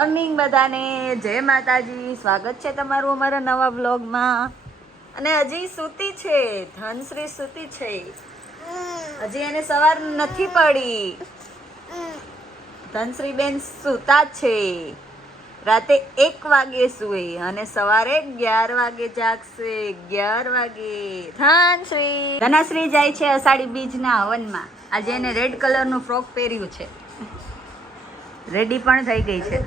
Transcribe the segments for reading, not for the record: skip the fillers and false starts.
Morning બધાને, જય માતાજી. સ્વાગત છે તમારું અમારા નવા વ્લોગમાં. અને હજી સૂતી છે, ધનશ્રી સૂતી છે. હજી એને સવાર નથી પડી. ધનશ્રી બેન સૂતા છે. રાતે 1 વાગે સુએ અને સવારે 11 વાગે જાગશે. 11 વાગે ધનશ્રી જાય છે અષાઢી બીજના હવનમાં. આજે એને રેડ કલરનું ફ્રોક પહેર્યું છે. રેડી પણ થઈ ગઈ છે.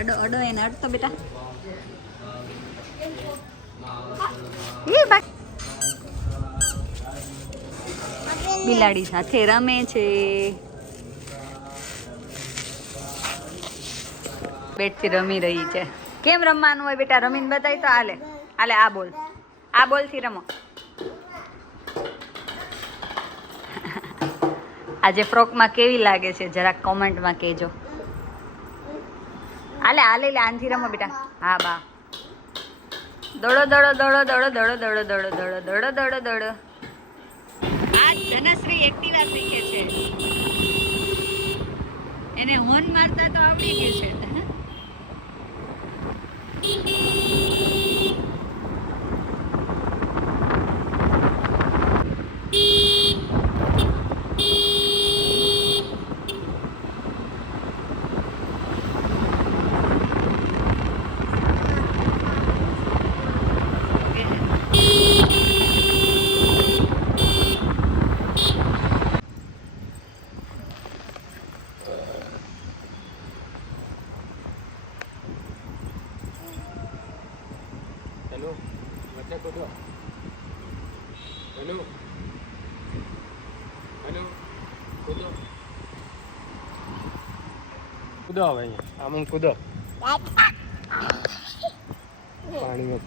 અડો અડો એને અડતો બેટા. બિલાડી સાથે રમે છે. બેટથી રમી રહી છે. કેમ રમવાનું હોય બેટા? રમીને બતાવી તો. હાલે હાલે, આ બોલ થી રમો. આજે ફ્રોકમાં કેવી લાગે છે જરાક કોમેન્ટમાં કહેજો. હાલે હાલે લે, આનથી રમો બેટા. હા બા, દોડો દોડો દોડો દોડો દોડો દોડો દોડો દોડો દોડો દોડો દોડો. આ ધનશ્રી એક્ટિવા શીખે છે. એને હોર્ન મારતા તો આવડી ગયું છે. હેલો, વચ્ચે કૂદો. Hello hello, કૂદો કૂદો. હવે અહીંયા આમ કૂદો પાણીમાં.